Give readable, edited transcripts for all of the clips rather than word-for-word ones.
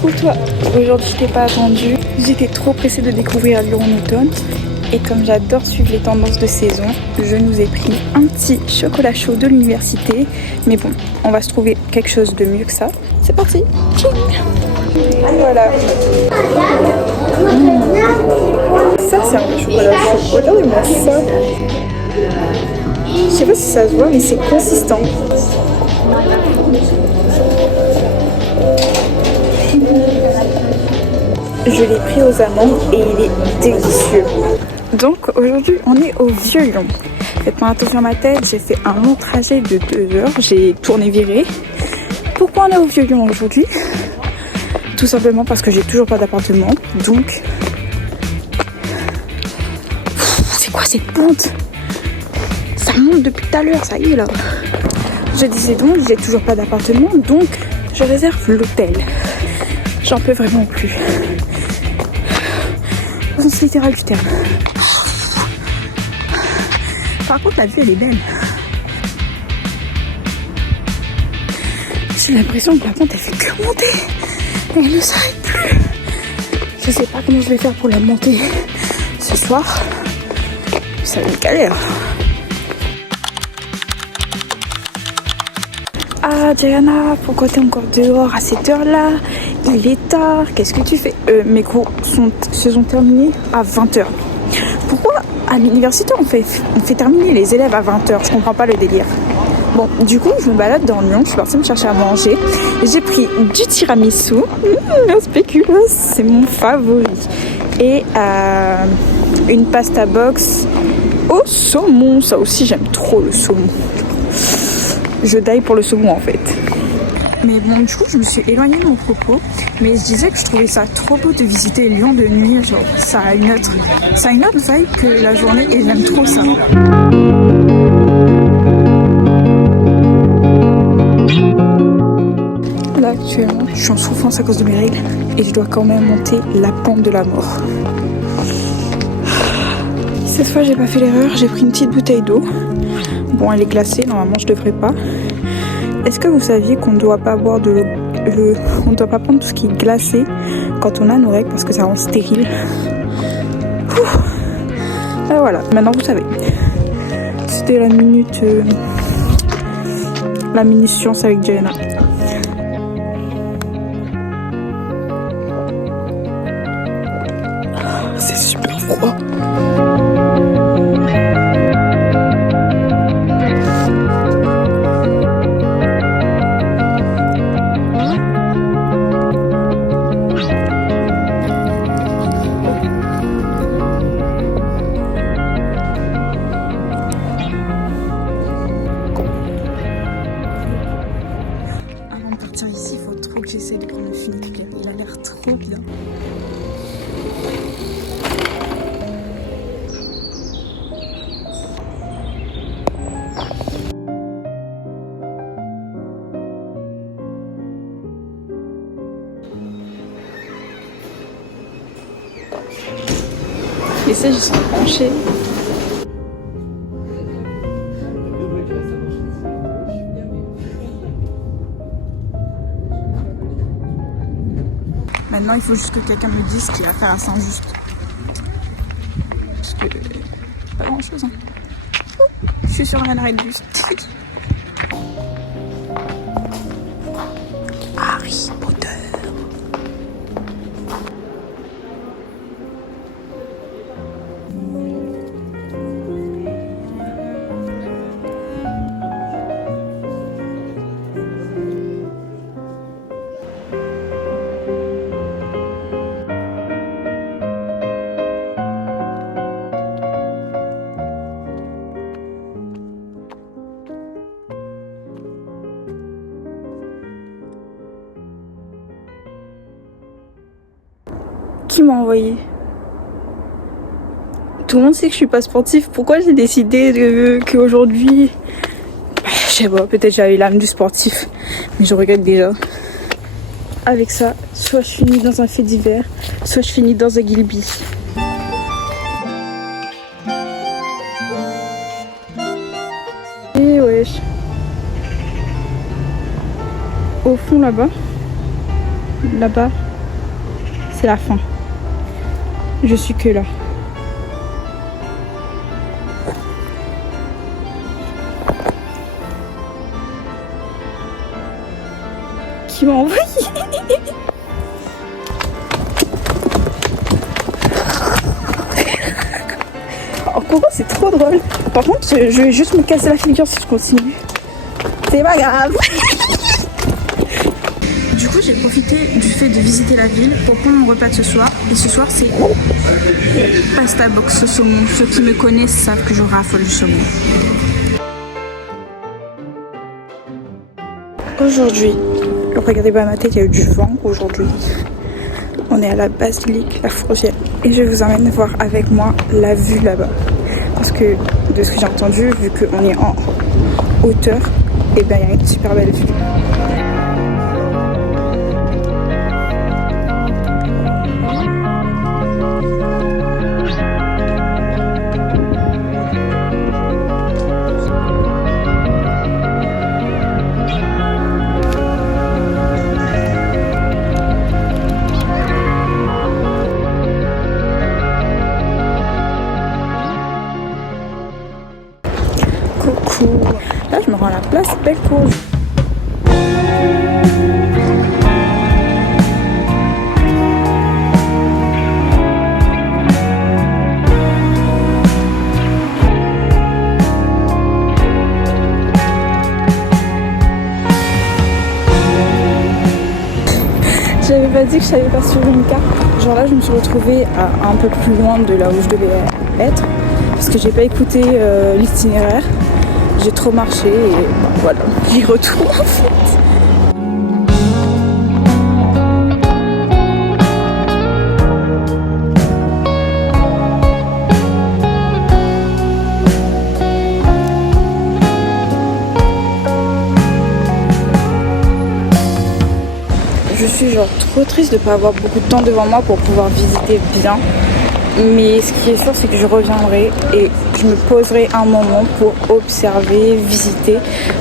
Coucou toi, aujourd'hui je t'ai pas attendu, j'étais trop pressée de découvrir Lyon en automne et comme j'adore suivre les tendances de saison, je nous ai pris un petit chocolat chaud de l'université, mais bon, on va se trouver quelque chose de mieux que ça. C'est parti. Voilà. Ça c'est un vrai chocolat chaud, regardez-moi ça. Je sais pas si ça se voit mais c'est consistant. Je l'ai pris aux amandes et il est délicieux. Donc aujourd'hui on est au Vieux-Lyon. Faites-moi attention à ma tête, j'ai fait un long trajet de 2 heures, j'ai tourné viré. Pourquoi on est au Vieux-Lyon aujourd'hui? Tout simplement parce que j'ai toujours pas d'appartement. Donc... c'est quoi cette pente? Ça monte depuis tout à l'heure, ça y est là. Je disais donc, j'ai toujours pas d'appartement, donc je réserve l'hôtel. J'en peux vraiment plus. Au sens littéral du terme. Par contre, la vue elle est belle. J'ai l'impression que la pente elle fait que monter. Et elle ne s'arrête plus. Je sais pas comment je vais faire pour la monter ce soir. Ça va être galère. Ah Diana, pourquoi t'es encore dehors à cette heure-là? Il est tard, qu'est-ce que tu fais? Mes cours se sont terminés à 20h. Pourquoi à l'université on fait terminer les élèves à 20h? Je comprends pas le délire. Bon, du coup, je me balade dans Lyon, je suis partie me chercher à manger. J'ai pris du tiramisu, un spéculoos, c'est mon favori. Et une pasta box au saumon, ça aussi j'aime trop le saumon. Je die pour le saumon en fait. Mais bon, du coup, je me suis éloignée de mon propos. Mais je disais que je trouvais ça trop beau de visiter Lyon de nuit. Genre, ça a une autre vibe que la journée et j'aime trop ça. Là, actuellement, je suis en souffrance à cause de mes règles et je dois quand même monter la pente de la mort. Cette fois, j'ai pas fait l'erreur. J'ai pris une petite bouteille d'eau. Bon, elle est glacée, normalement je devrais pas. Est-ce que vous saviez qu'on ne doit pas boire de l'eau, on ne doit pas prendre tout ce qui est glacé quand on a nos règles parce que ça rend stérile. Et voilà, maintenant vous savez. C'était la minute science avec Diana. C'est super froid. Ici, il faut trop que j'essaye de prendre le funiculaire. Il a l'air trop bien. Et ça, je suis penchée. Maintenant, il faut juste que quelqu'un me dise ce qu'il y a à faire à Saint-Just. Parce que pas grand chose. Hein. Je suis sur un arrêt de bus. Harry Potter. Qui m'a envoyé? Tout le monde sait que je suis pas sportive. Pourquoi j'ai décidé qu'aujourd'hui... Je sais pas, peut-être j'avais l'âme du sportif. Mais je regrette déjà. Avec ça, soit je finis dans un fait divers, soit je finis dans un Gilby. Et wesh. Au fond là-bas. Là-bas. c'est la fin. Je suis que là. Qui m'a envoyé? Oh Coco, c'est trop drôle. Par contre, je vais juste me casser la figure si je continue. C'est pas grave. Du coup, j'ai profité du fait de visiter la ville pour prendre mon repas de ce soir. Et ce soir, c'est pasta box saumon. Ceux qui me connaissent savent que je raffole du saumon. Aujourd'hui, regardez pas ma tête, il y a eu du vent aujourd'hui. On est à la basilique, la Fourvière. Et je vous emmène voir avec moi la vue là-bas. Parce que de ce que j'ai entendu, vu qu'on est en hauteur, et bien il y a une super belle vue. Coucou. Là, je me rends à la place Bellecour. J'avais pas dit que je savais pas suivre une carte. Genre là, je me suis retrouvée un peu plus loin de là où je devais être. Parce que j'ai pas écouté l'itinéraire. J'ai trop marché et ben, voilà, j'y retourne en fait. Je suis genre trop triste de pas avoir beaucoup de temps devant moi pour pouvoir visiter bien. Mais ce qui est sûr, c'est que je reviendrai et je me poserai un moment pour observer, visiter,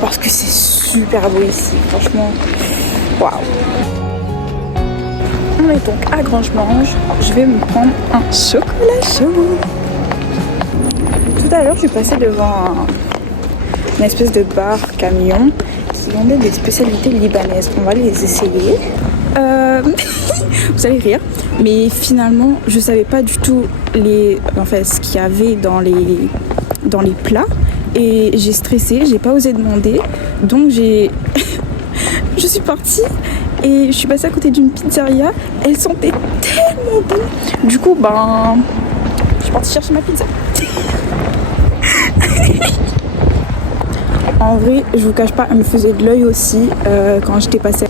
parce que c'est super beau ici, franchement, waouh. On est donc à Grange-Blanche, je vais me prendre un chocolat chaud. Tout à l'heure, je suis passée devant une espèce de bar camion qui vendait des spécialités libanaises. On va les essayer. Vous allez rire, mais finalement je savais pas du tout ce qu'il y avait dans les plats et j'ai stressé, j'ai pas osé demander, donc je suis partie et je suis passée à côté d'une pizzeria. Elle sentait tellement bon, du coup je suis partie chercher ma pizza. En vrai, je vous cache pas, elle me faisait de l'œil aussi quand j'étais passée.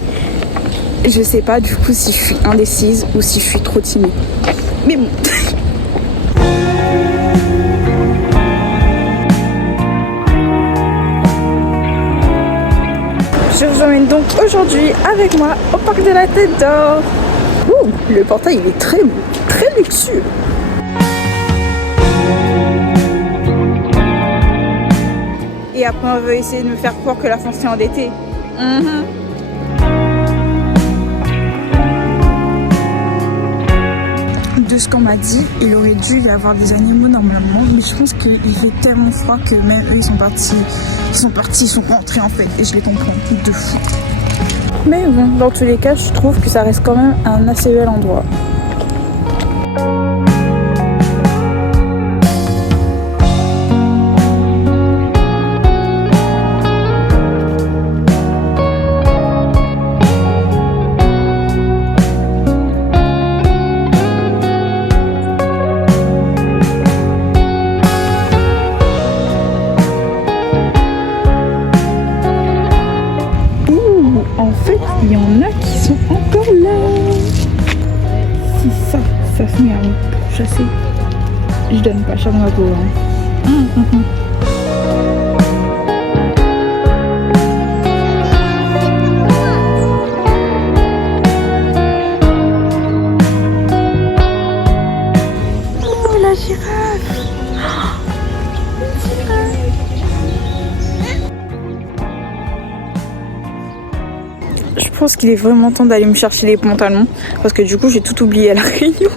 Je sais pas du coup si je suis indécise ou si je suis trop timide. Mais bon. Je vous emmène donc aujourd'hui avec moi au parc de la Tête d'Or. Ouh, le portail il est très beau, très luxueux. Et après on veut essayer de me faire croire que la France est endettée. De ce qu'on m'a dit, il aurait dû y avoir des animaux normalement, mais je pense qu'il fait tellement froid que même eux ils sont rentrés en fait, et je les comprends, de fou. Mais bon, dans tous les cas, je trouve que ça reste quand même un assez bel endroit. En fait, il y en a qui sont encore là. Si ça se met à me chasser, je donne pas cher dans la peau. Oh, la girafe. Je pense qu'il est vraiment temps d'aller me chercher les pantalons. Parce que du coup, j'ai tout oublié à la réunion.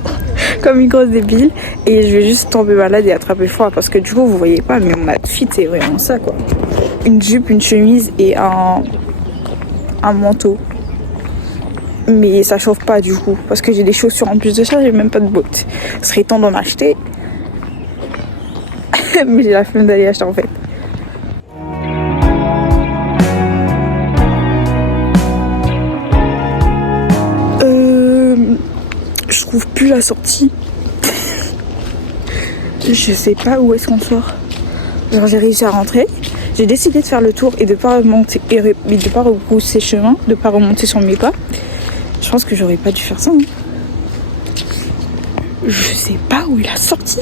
Comme une grosse débile. Et je vais juste tomber malade et attraper froid. Parce que du coup, vous voyez pas, mais mon outfit, c'est vraiment ça, quoi. Une jupe, une chemise et un manteau. Mais ça chauffe pas, du coup. Parce que j'ai des chaussures en plus de ça, j'ai même pas de bottes. Ce serait temps d'en acheter. Mais j'ai la flemme d'aller acheter, en fait. Je trouve plus la sortie. Je sais pas où est-ce qu'on sort. Genre j'ai réussi à rentrer. J'ai décidé de faire le tour et de pas remonter et de pas repousser chemin, de pas remonter sur mes pas. Je pense que j'aurais pas dû faire ça. Hein. Je sais pas où il a sorti.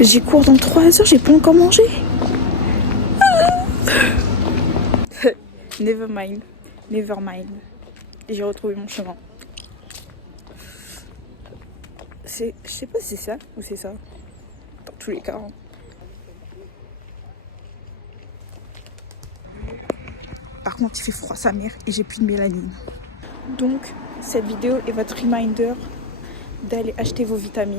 J'ai cours dans 3 heures, j'ai pas encore mangé. Never mind. Never mind. J'ai retrouvé mon chemin. Je sais pas si c'est ça ou c'est ça. Dans tous les cas. Hein. Par contre, il fait froid sa mère et j'ai plus de mélanine. Donc, cette vidéo est votre reminder d'aller acheter vos vitamines.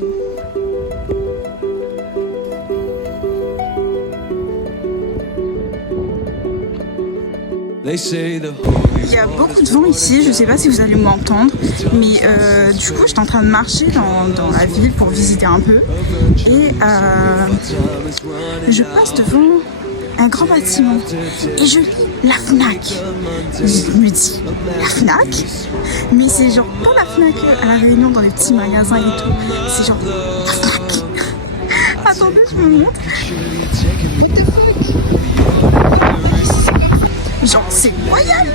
Il y a beaucoup de vent ici, je sais pas si vous allez m'entendre, mais du coup j'étais en train de marcher dans la ville pour visiter un peu et je passe devant un grand bâtiment et je lis la FNAC. Je me dis, la FNAC? Mais c'est genre pas la FNAC à la Réunion dans les petits magasins et tout, c'est genre la FNAC. Attendez, je me montre. What the fuck? Genre c'est royal.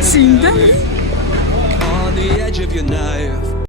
C'est une dinguerie.